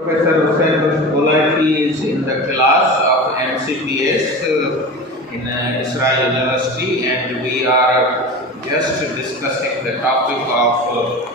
Professor Poliomyelitis is in the class of MCPS in Israel University, and we are just discussing the topic of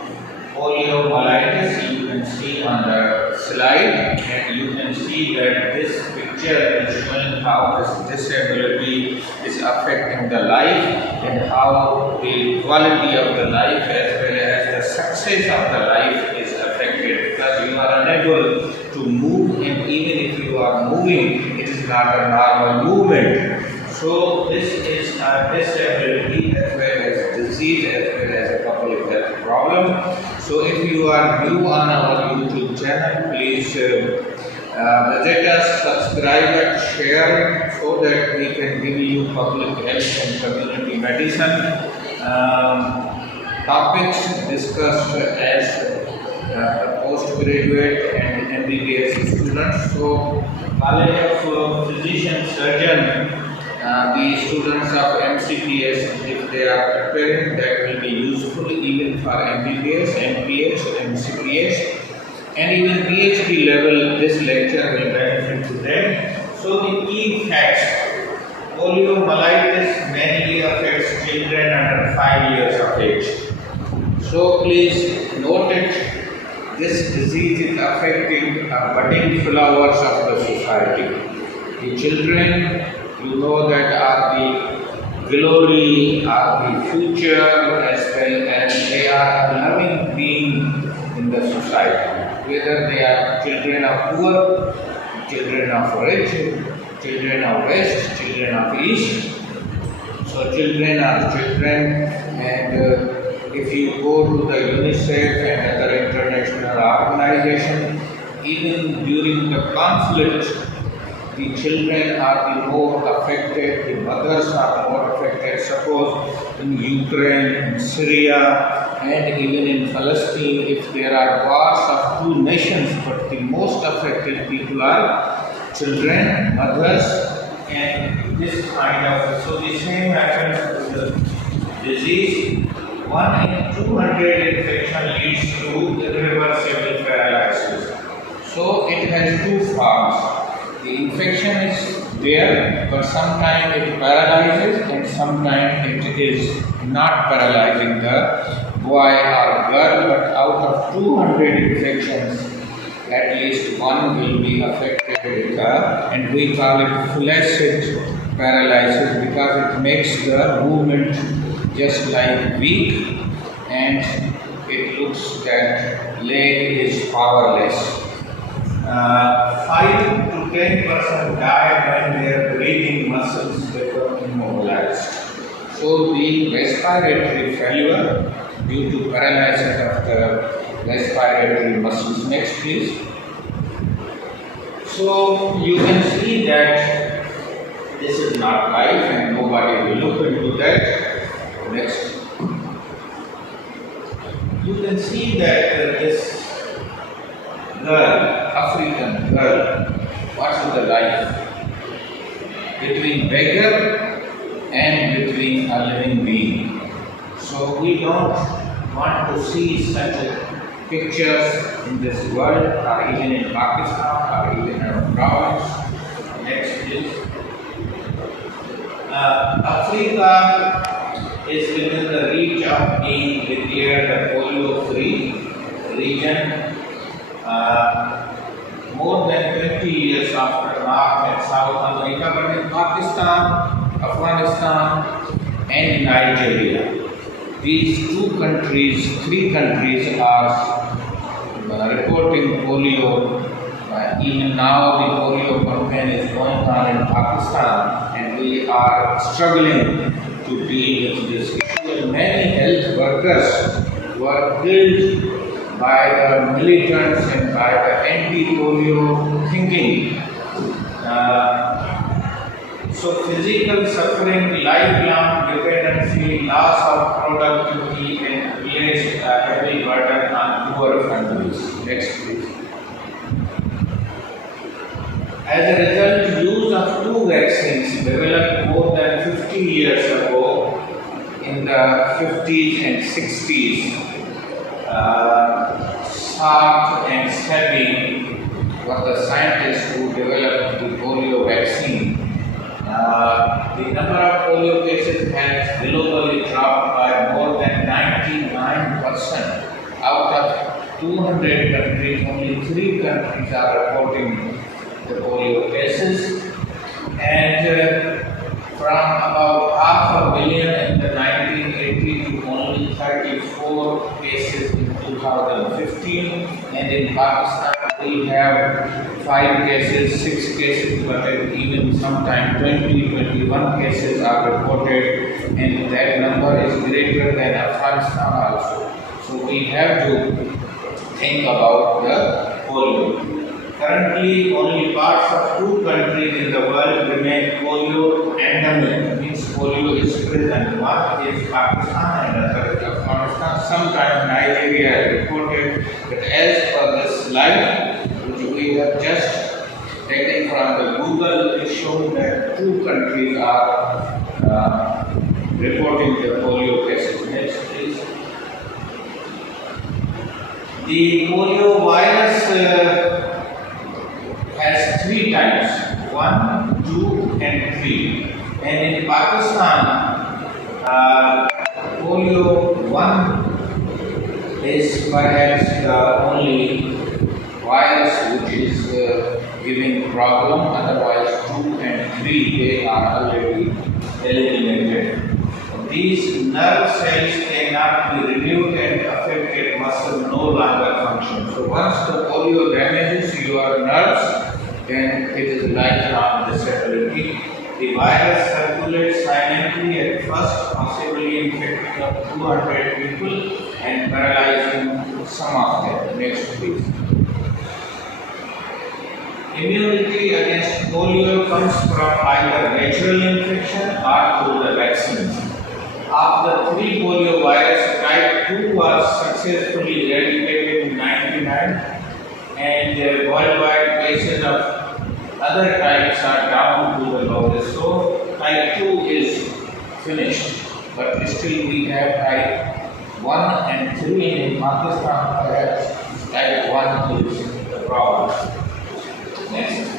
poliomyelitis. You can see on the slide, and you can see that this picture is showing how this disability is affecting the life and how the quality of the life as well as the success of the life is affected, because you are unable to move, and even if you are moving, it is not a normal movement. So this is a disability as well as disease as well as a couple of health problems. So if you are new on our YouTube channel, please visit us, subscribe and share so that we can give you public health and community medicine topics discussed as postgraduate and MBBS students. So College of Physician Surgeon, the students of MCPS, if they are preparing, that will be useful even for MBBS, MPH, MCPS, and even PhD level. This lecture will benefit to them. So the key facts: poliomyelitis mainly affects children under 5 years of age. So please note it. This disease is affecting budding flowers of the society. The children, you know, that are the glory, are the future, as well as they are a loving being in the society. Whether they are children of poor, children of rich, children of west, children of east. So children are children, and if you go to the UNICEF and other international organizations, even during the conflict, the children are the more affected, the mothers are more affected. Suppose in Ukraine, in Syria, and even in Palestine, if there are wars of two nations, but the most affected people are children, mothers, and this kind of. So the same happens with the disease. 1 in 200 infection leads to irreversible paralysis. So it has two forms. The infection is there, but sometimes it paralyzes and sometimes it is not paralyzing the boy or girl, but out of 200 infections, at least one will be affected with her, and we call it flaccid paralysis because it makes the movement just like weak, and it looks that leg is powerless. 5 to 10% die when their breathing muscles become immobilized. So the respiratory failure due to paralysis of the respiratory muscles. Next, please. So you can see that this is not life, and nobody will look into that. Next. You can see that this girl, African girl, what is the life between beggar and between a living being. So we don't want to see such pictures in this world, or even in Pakistan, or even in our province. Next, please. Africa is within the reach of being declared a polio-free region. More than 20 years after North and South America, but in Pakistan, Afghanistan, and Nigeria, these three countries are reporting polio. Even now, the polio campaign is going on in Pakistan, and we are struggling to deal with this issue. Many health workers were killed by the militants and by the anti-polio thinking. So physical suffering, lifelong dependency, loss of productivity, and placed a heavy burden on poor families. Next, please. As a result, use of two vaccines developed more than 50 years ago in the 50s and 60s, SARS and SABI, were the scientists who developed the polio vaccine. The number of polio cases has globally dropped by more than 99%. Out of 200 countries, only 3 countries are reporting the polio cases. And from about 500,000 in the 1980 to only 34 cases in 2015, and in Pakistan we have 5 cases, 6 cases, but even sometimes 20, 21 cases are reported, and that number is greater than Afghanistan also. So we have to think about the polio. Currently, only parts of 2 countries in the world remain polio endemic, means polio is present. One is Pakistan and another is Afghanistan. Sometimes Nigeria has reported, but as per this slide, which we have just taken from the Google, it shows that 2 countries are reporting the polio cases. Next, please. The polio virus has 3 types, 1, 2 and 3. And in Pakistan, polio 1 is perhaps the only virus which is giving problem, otherwise 2 and 3 they are already eliminated. These nerve cells cannot be renewed and affected muscle no longer function. So once the polio damages your nerves, then it is lifelong disability. The virus circulates silently at first, possibly infecting up to 200 people and paralyzing some of them. Next, please. Immunity against polio comes from either natural infection or through the vaccines. Of the 3 polio virus, type 2 was successfully eradicated in 1999, and worldwide cases of other types are down to the lowest. So type 2 is finished, but still we have type 1 and 3 in Pakistan. Perhaps type 1 is the problem. Next.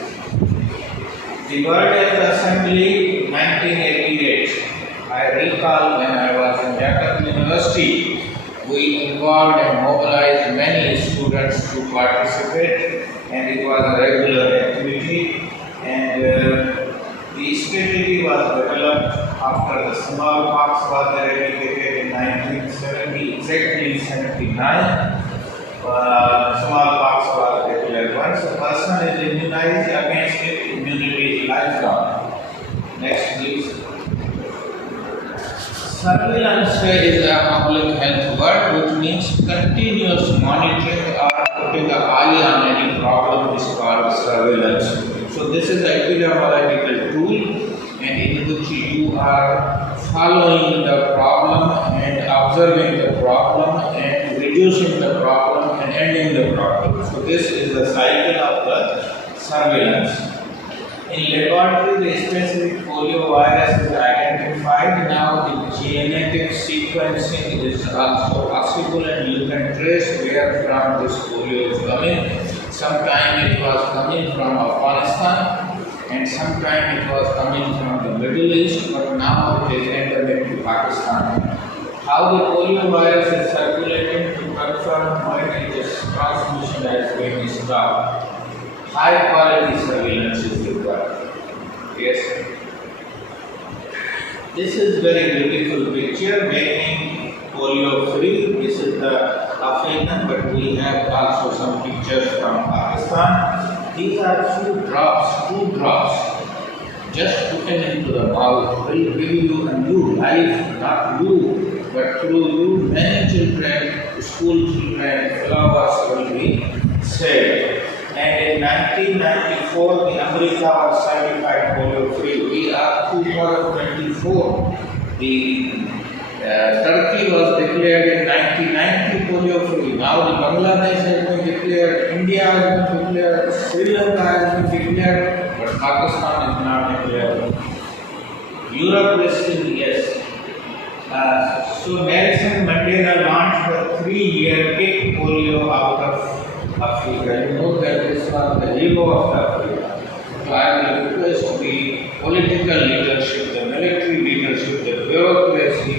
The World Health Assembly 1988. I recall when I was in Dhaka University, we involved and mobilized many students to participate, and it was a regular activity. And the strategy was developed after the smallpox was eradicated in 1970, exactly 79. Smallpox was declared. Once a person is immunized against it, immunity is lifelong. Next, please. Surveillance is a public health word which means continuous monitoring or putting an eye on any problem is called surveillance. So this is an epidemiological tool, and in which you are following the problem and observing the problem and reducing the problem and ending the problem. So this is the cycle of the surveillance. In laboratory, the specific polio virus is identified. Now the genetic sequencing is also possible, and you can trace where from this polio is coming. Sometime it was coming from Afghanistan, and sometime it was coming from the Middle East, but now it is endemic to Pakistan. How the polio virus is circulating to confirm when its transmission has been stopped. High quality surveillance is required. Yes. This is very beautiful picture making polio free. This is the African, but we have also some pictures from Pakistan. These are 2 drops, just taken into the mouth will give you a new life, not you, but through you many children, school children, flowers will be saved. And in 1994, the America was certified polio free. We are 2024. The Turkey was declared in 1990 polio free. Now the Bangladesh has been declared, India has been declared, Sri Lanka has been declared, but Pakistan is not declared. Europe is still yes. So Nelson Mandela launched the 3-year kick polio out of Africa. You know that this was the hero of Africa. So I will request the political leadership, the military leadership, the bureaucracy,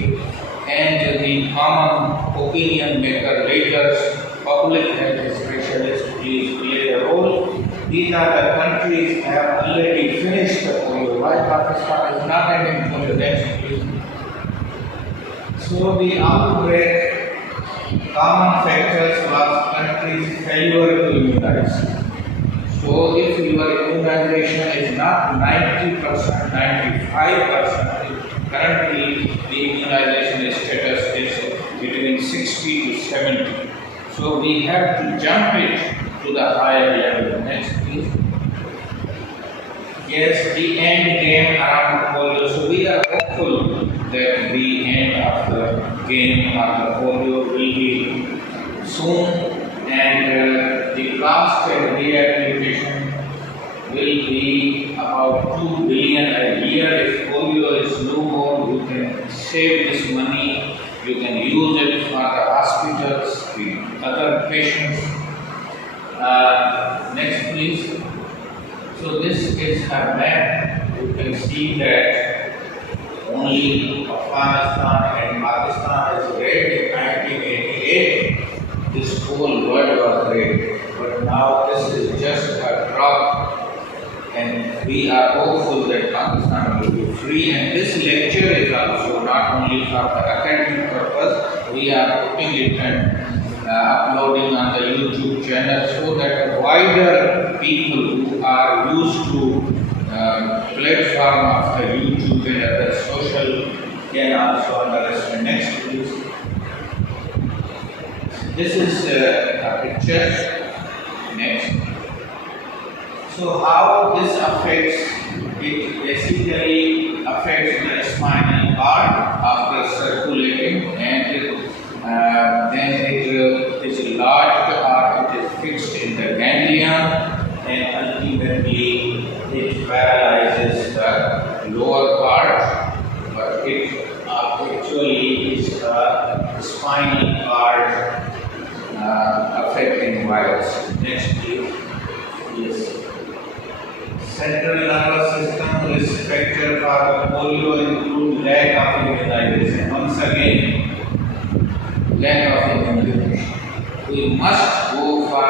and the common opinion maker leaders, public health specialists, please play a role. These are the countries that have already finished the polio. Why Pakistan is not ending polio? Next, please. So the outbreak, common factors was countries' failure to immunize. So if your immunization is not 90%, 95%, currently the immunization status is between 60 to 70. So we have to jump it to the higher level. Next, please. Yes, the end game around polio. So we are hopeful that the end of the game of the polio will be soon, and the cost and rehabilitation will be about 2 billion a year. If polio is no more, you can save this money. You can use it for the hospitals, the other patients. Next, please. So this is a map. You can see that only Afghanistan and Pakistan is red in 1988. This whole world was red. But now this is just a drop, and we are hopeful that Pakistan will be free. And this lecture is also not only for the academic purpose, we are putting it and uploading on the YouTube channel so that wider people who are used to platform of the YouTube and other social can also understand. Next, please. This is a picture. Next. So how this affects? It basically affects the spinal cord after circulating, and then it is lodged or it is fixed in the ganglia, and ultimately it paralyzes the lower part, but it actually is a spinal cord affecting virus. Next, please. Yes. Central nervous system risk factor for the polio include lack of immunization. Once again, lack of immunization. We must go for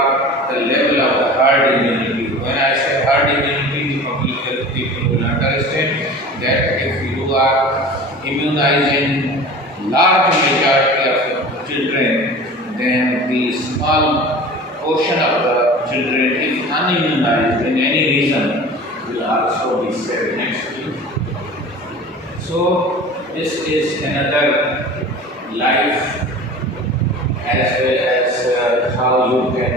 the level of the herd immunity. When I say herd immunity, the public health people will understand that if you are immunizing large majority of children, then the small portion of the children, if unimmunized in any reason, will also be saved. Next, please. So this is another life, as well as how you can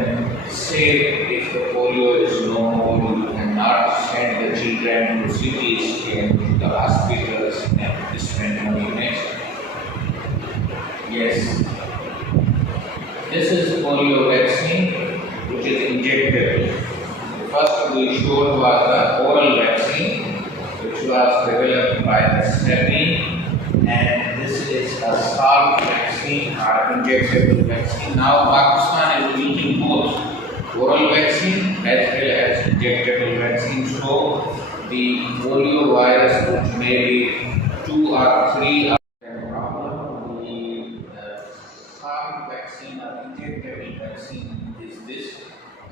save if the polio is no more. You cannot send the children to cities and to the hospitals and spend money. Next. Yes. This is polio vaccine, which is injectable. First we showed was the oral vaccine, which was developed by the SEBI, and this is a salt vaccine or injectable vaccine. Now Pakistan is using both oral vaccine as well as injectable vaccine. So the polio virus, which may be 2 or 3 problem, the salt vaccine or injectable vaccine is this.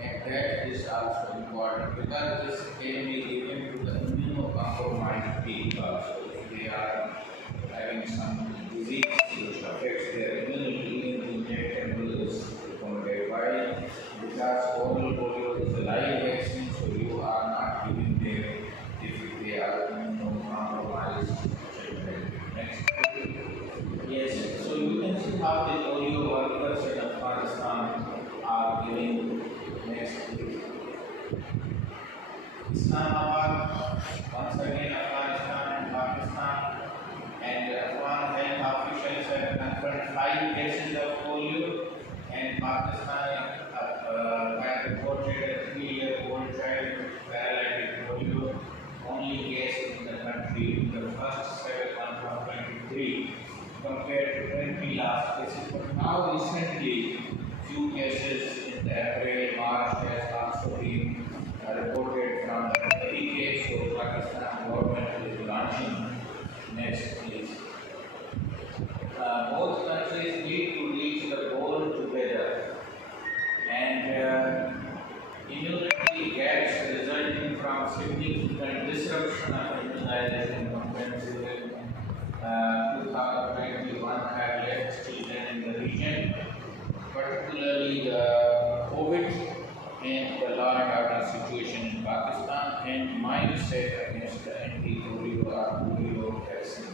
And that is also important because this can be given to the immunocompromised people also. If they are having some disease which affects their immunity, injectable is recommended. Why? Because oral polio is a live vaccine, so you are not giving them if they are immunocompromised children. Next. Yes, so you can see how the polio workers in Afghanistan are giving. Next, please. Islamabad, once again Afghanistan and Pakistan, and Afghan health officials have confirmed 5 cases of polio, and Pakistan had reported a 3-year-old child with paralytic polio, only case in the country in the first 7 months of 23 compared to 20 last cases. But now recently, few cases in the April, March has also been significant disruption of immunization compensation. 2021 had left children in the region, particularly the COVID and the law and order situation in Pakistan and mindset against the anti-polio or polio vaccine.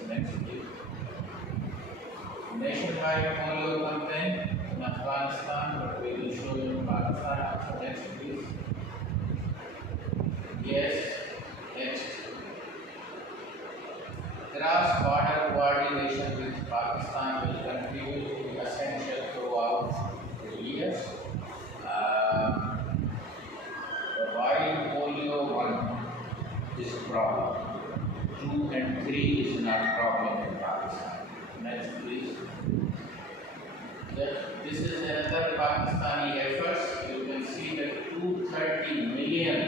Nationwide polio campaign in Afghanistan, but we will show you in Pakistan. Next, please. Yes, next. Cross-border coordination with Pakistan will continue to be essential throughout the years. While polio 1 is a problem, 2 and 3 is not a problem in Pakistan. Next, please. This is another Pakistani effort. You can see that 230 million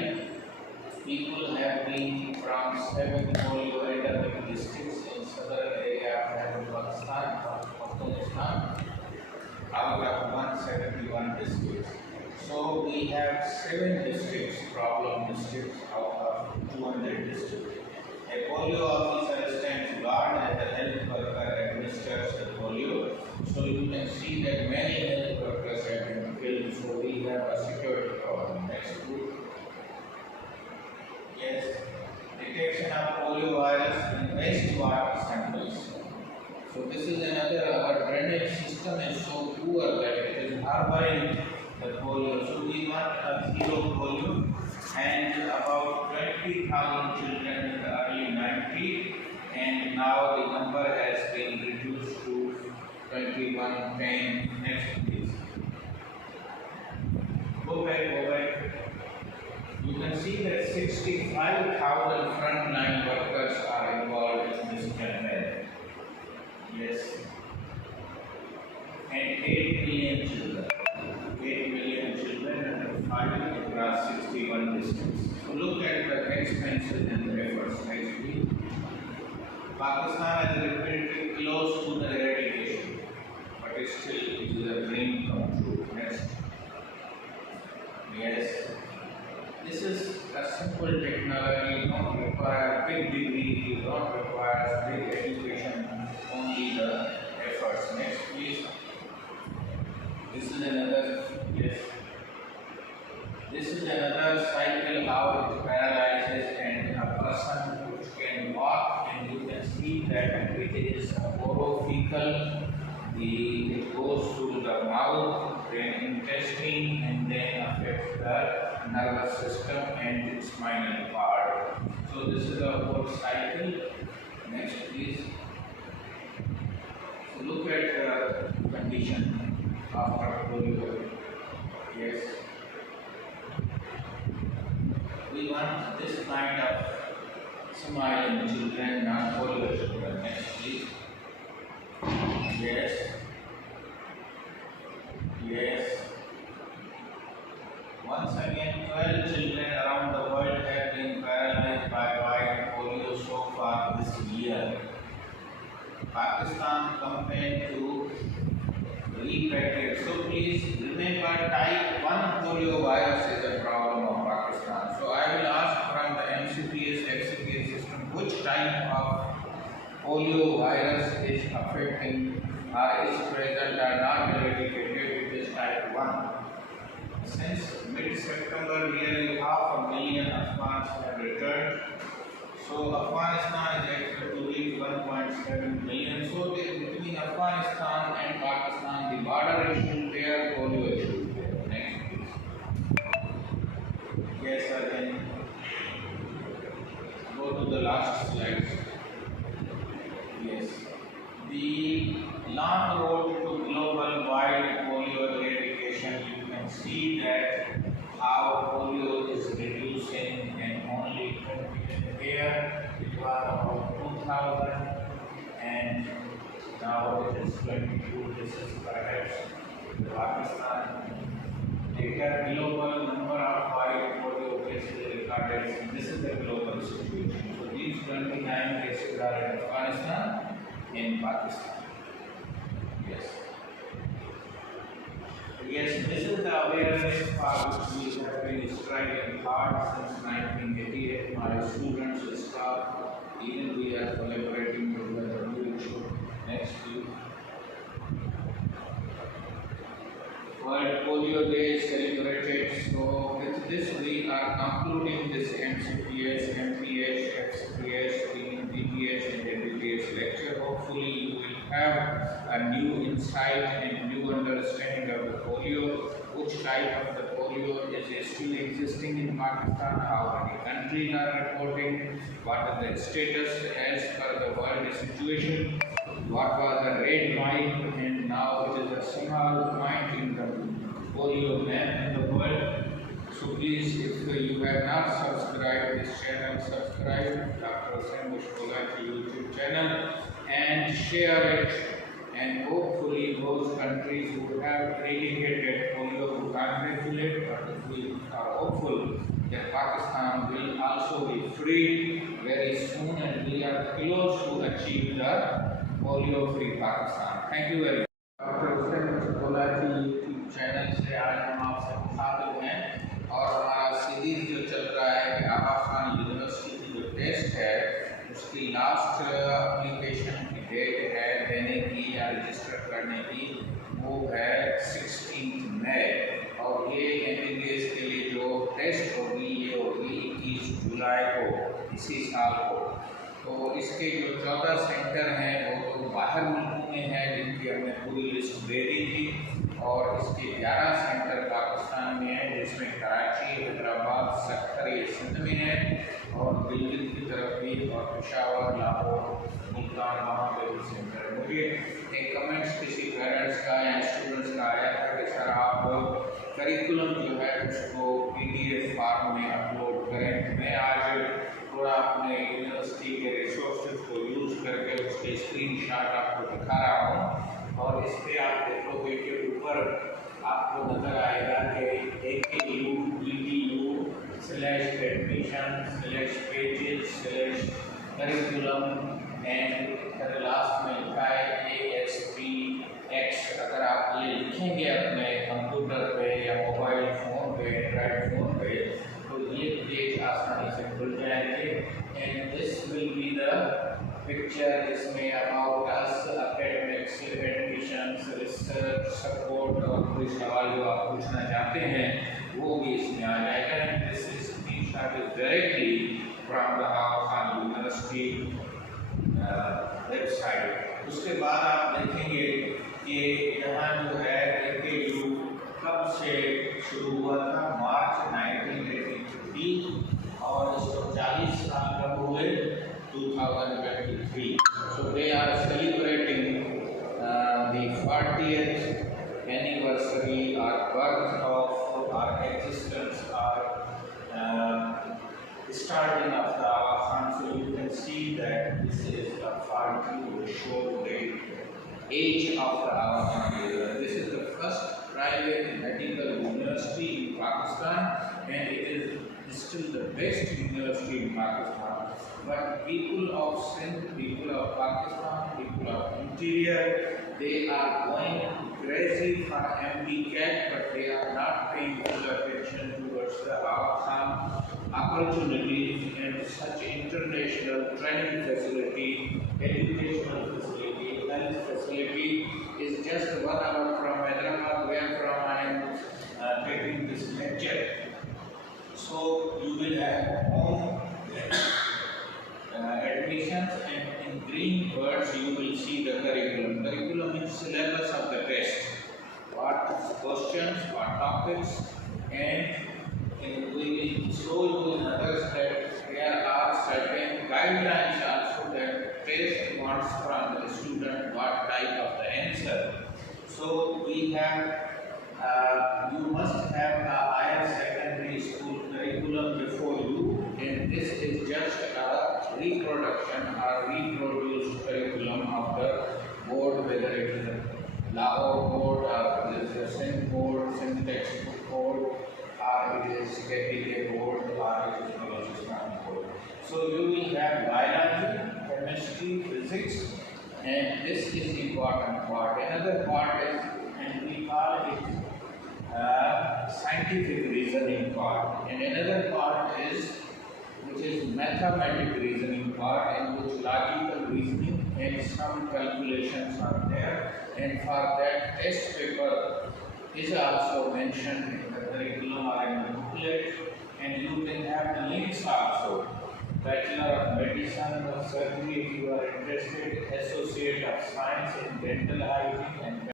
people have been from 7 polio endemic districts in southern area of Pakistan, Afghanistan, out of 171 districts. So we have 7 districts, problem districts, out of 200 districts. A polio officer stands guard and the health worker administers the polio. So you can see that many health workers have been killed. So we have a security problem. Next group. Yes, detection of polio virus in wastewater samples. So this is another, our drainage system is so poor that it is harboring the polio. So we want a zero polio, and about 20,000 children in the early 90s, and now the number has been reduced to 2110. Next, please. Go back. You can see that 65,000 frontline workers are involved in this campaign. Yes. And 8 million children. 8 million children under 5 across 61 districts. So look at the expenses and the efforts. Next, please. Pakistan has repeatedly close to the eradication, but it still is a dream come true. Next. Yes. This is a simple technology, you don't require big degree, you don't require big education, only the efforts. Next, please. This is another, yes. This is another cycle how it paralyzes and a person which can walk, and you can see that it is a orofacial. It goes through the mouth, then intestine, and then affects the nervous system and its spinal cord. So this is a whole cycle. Next, please. So look at the condition after polio. Yes. We want this kind of smile in children, not polio children. Next, please. Yes. Once again, 12 children around the world have been paralyzed by white polio so far this year. Pakistan campaign to repatriate. So please remember, type 1 polio virus is a problem of Pakistan. So I will ask from the MCPS, XCPS system, which type of polio virus is affecting is present or not eradicated with this type 1. Since mid-September, nearly 500,000 Afghans have returned. So Afghanistan is expected to reach 1.7 million. So between Afghanistan and Pakistan, the border issue there, polio issue there. Next, please. Yes, again. Go to the last slide. Yes. The long road to global wide polio eradication, you can see that how polio is reducing and only 20 here. It was about 2000 and now it is 22. This is perhaps Pakistan. Data global number of wide polio cases recorded. This is the global situation. So these 29 cases are in Afghanistan, in Pakistan. Yes. Yes, this is the awareness part which we have been striving hard since 1988. My students, staff, even we are collaborating with the WHO. Next, please. World Polio Day is celebrated. So with this we are concluding this MCPS, MPH, FCPS, DPS and MBPS lecture. Hopefully you will have a new insight and new understanding of the polio, which type of the polio is still existing in Pakistan, how many countries are reporting, what is the status as per the world situation, what was the red line and now it is a small point in the polio map in the world. So please, if you have not subscribed this channel, subscribe Dr. Poliomyelitis YouTube channel and share it. And hopefully those countries who have eradicated polio will congratulate, but we are hopeful that Pakistan will also be free very soon and we are close to achieve the polio-free Pakistan. Thank you very much. Doctor Pollachi YouTube channel से आज हम आपसे मुखातिब हैं और हमारा series जो चल रहा है आगा खान यूनिवर्सिटी की जो टेस्ट है उसकी लास्ट एप्लीकेशन की डेट है देने की या रजिस्टर करने की वो है 16 मई और ये एमबीबीएस के लिए जो टेस्ट होगी ये होगी 21 जुलाई को इसी साल को। तो इसके जो 14 सेंटर हैं वो तो बाहर मुल्कों में हैं जिनकी हमने पूरी लिस्ट दे दी थी और इसके 11 सेंटर पाकिस्तान में हैं जिसमें कराची, हैदराबाद, सक्खर ये सिंध में है और दिल्ली की तरफ भी और पेशावर, लाहौर, मुल्तान वहाँ पे भी सेंटर है। मुझे एक कमेंट्स किसी पेरेंट्स का या स्टूडेंट्स का आया था कि सर आप करिकुलम जो है उसको PDF फॉर्म में अपलोड करें। मैं आज थोड़ा अपने यूनिवर्सिटी के रिसोर्सेज को यूज़ करके उसके स्क्रीनशॉट आपको दिखा रहा हूँ और इस पर आप देखोगे कि ऊपर आपको नज़र आएगा कि AKU/admission/pages/curriculum एंड लास्ट में लिखा है ASPX। अगर आप ये लिखेंगे अपने कंप्यूटर पे या मोबाइल फ़ोन पे, एंड्रॉइड फ़ोन पे तो ये पेज आसानी से खुल जाएंगे and this will be the picture. इसमें about us, academics, admissions, research support और कोई सवाल जो आप पूछना चाहते हैं वो भी इसमें आ जाएगा and this is screenshot is directly from the Khan university website. उसके बाद आप देखेंगे कि यहाँ जो है AKU कब से शुरू हुआ था, मार्च 1983 और इसको 40 साल कब हुए 2023। So they are celebrating the 40th anniversary or birth of our existence or starting of the Khan. So you can see that this is a 42 which shows the age of the Khan. This is the first private medical university in Pakistan and it is still the best university in Pakistan. But people of Sindh, people of Pakistan, people of interior, they are going crazy for MD-CAT, but they are not paying full attention towards the Khan opportunities and such international training facility, educational facility, health facility is just 1 hour from Hyderabad where from I am taking this lecture. So you will have home admissions and in green words you will see the curriculum. Curriculum is syllabus of the test. What questions, what topics and we will show you in others that there are certain guidelines also that test wants from the student what type of the answer. So we have you must have a higher secondary school curriculum before you and this is just a reproduction or reproduced curriculum of the board, whether it is a Lahore board or it is a Sindh board, Sindh textbook board or it is KPK board or it is Balochistan board. So you will have biology, chemistry, physics and this is important part. Another part is, and we call it scientific reasoning part, and another part is which is mathematical reasoning part, in which logical reasoning and some calculations are there. And for that, test paper is also mentioned in the curriculum or in the booklet, and you can have the links also. Bachelor of Medicine or Surgery if you are interested, Associate of Science in Dental Hygiene and